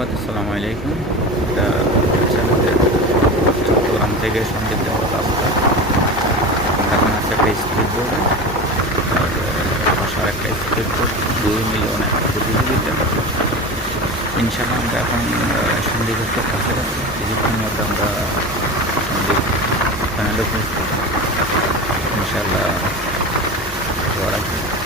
ধন্যবাদ। আসসালামু আলাইকুম। এটা হচ্ছে আমাদের চট্টগ্রাম থেকে সন্দ্বীপ যাওয়ার রাস্তা। আমরা এখন আছি একটা স্পিড বোটে। আর পাশে আরেকটা স্পিড বোট, দুই মিলে একটা প্রতিযোগিতা। ইনশাআল্লাহ আমরা এখন সন্দ্বীপের খুব কাছাকাছি। কিছুক্ষণের মধ্যে আমরা সন্দ্বীপ ফাইনালে পৌঁছব। ইনশাআল্লাহ দোয়া রাখবেন।